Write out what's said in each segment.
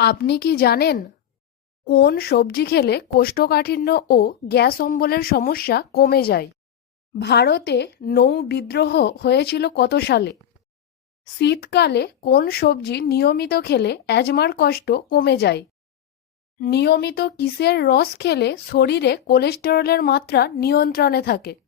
আপনি কি জানেন কোন সবজি খেলে কোষ্ঠকাঠিন্য ও গ্যাস অম্বলের সমস্যা কমে যায়? ভারতে নৌ বিদ্রোহ হয়েছিল কত সালে? শীতকালে কোন সবজি নিয়মিত খেলে অ্যাজমার কষ্ট কমে যায়? নিয়মিত কিসের রস খেলে শরীরে কোলেস্টেরলের মাত্রা নিয়ন্ত্রণে থাকে?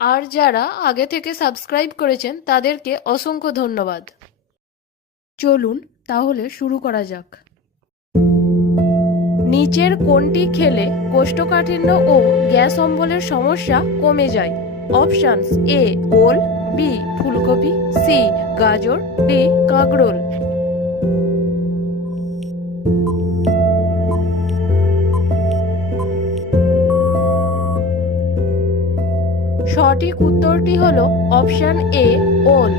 আর যারা আগে থেকে সাবস্ক্রাইব করেছেন, তাদেরকে অসংখ্য ধন্যবাদ। চলুন তাহলে শুরু করা যাক। নিচের কোনটি খেলে কোষ্ঠকাঠিন্য ও গ্যাস অম্বলের সমস্যা কমে যায়। অপশানস এ, ওল, বি, ফুলকপি, সি, গাজর, ডি, কাঁকরোল। সঠিক উত্তরটি হলো অপশান এ, ওল।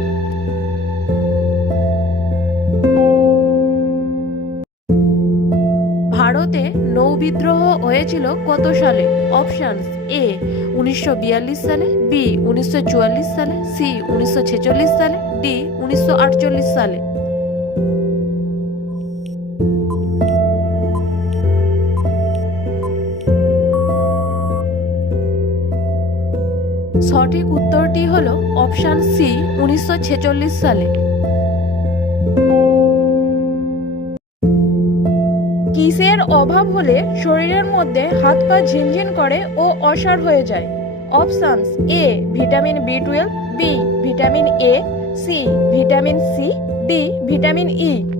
ভারতে নৌবিদ্রোহ হয়েছিল কত সালে? অপশানস এ, উনিশশো বিয়াল্লিশ সালে, বি, উনিশশো চুয়াল্লিশ সালে, সি, উনিশশো ছেচল্লিশ সালে, ডি, উনিশশো আটচল্লিশ সালে। সঠিক উত্তরটি হলো অপশান সি, উনিশশো ছেচল্লিশ সালে। কিসের অভাব হলে শরীরের মধ্যে হাত পা ঝিনঝিন করে ও অসাড় হয়ে যায়? Options A, vitamin B twelve, B vitamin A, C vitamin C, D vitamin E.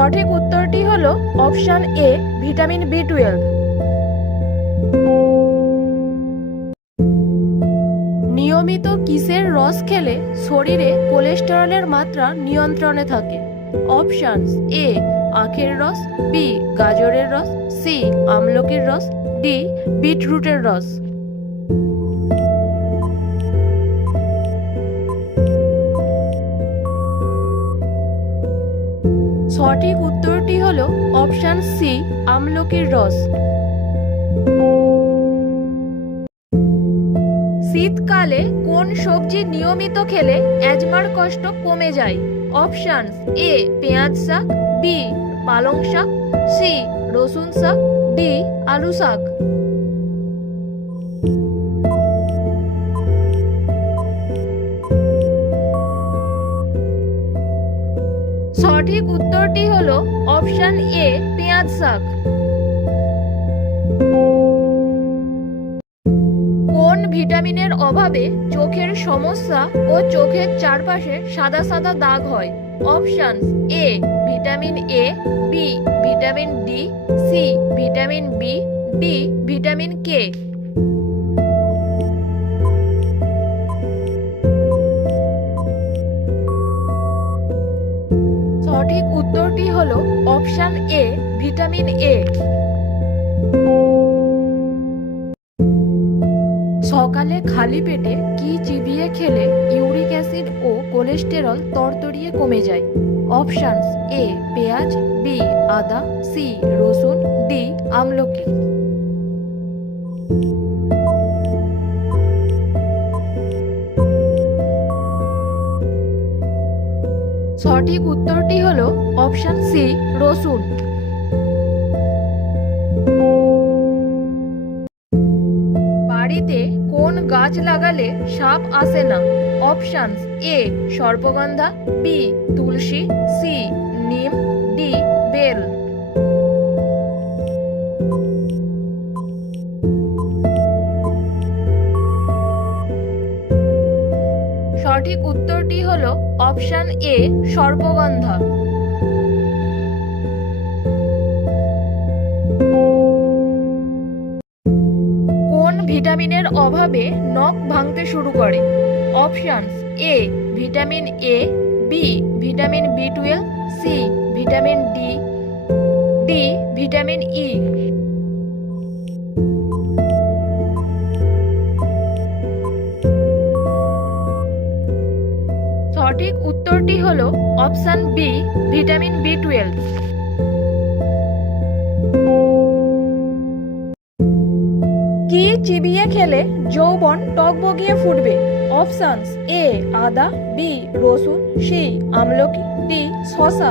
সঠিক উত্তরটি হলো option A, vitamin B twelve. নিয়মিত কিসের রস খেলে শরীরে কোলেস্টেরলের মাত্রা নিয়ন্ত্রণে থাকে। অপশানস এ, আখের রস, বি, গাজরের রস, সি, আমলকির রস, ডি, বিটরুটের রস। সঠিক উত্তরটি হল অপশান সি, আমলকির রস। শীতকালে কোন সবজি নিয়মিত খেলে অ্যাজমার কষ্ট কমে যায়? অপশানস এ, পেঁয়াজ শাক, বি, পালং শাক, সি, রসুন শাক, ডি, আলু শাক। সঠিক উত্তরটি হলো অপশান এ, পেঁয়াজ শাক। কোন ভিটামিনের অভাবে চোখের সমস্যা ও চোখের চারপাশে সাদা সাদা দাগ হয়? Options A, vitamin A, B, vitamin D, C, vitamin B, D, vitamin K. সঠিক উত্তরটি হলো অপশান এ, ভিটামিন এ। সকালে খালি পেটে কি চিবিয়ে খেলে ইউরিক অ্যাসিড ও কোলেস্টেরল তরতরিয়ে কমে যায়? অপশানস এ, পেঁয়াজ, বি, আদা, সি, রসুন, ডি, আমলকি। সঠিক উত্তরটি হল অপশান সি, রসুন। বাড়িতে কোন গাছ লাগালে সাপ আসে না? অপশানস এ, সর্পগন্ধা, বি, তুলসী, সি, নিম, ডি, বেল। সঠিক উত্তরটি হলো অপশান এ, সর্পগন্ধা। কোন ভিটামিনের অভাবে নখ ভাঙতে শুরু করে? Options A, vitamin A, B, vitamin B twelve, C, vitamin D D, vitamin E. উত্তরটি হল option B, vitamin B twelve. কি চিবিয়ে খেলে যৌবন টকবগিয়ে ফুটবে? অপশানস এ, আদা, বি, রসুন, সি, আমলকি, ডি শশা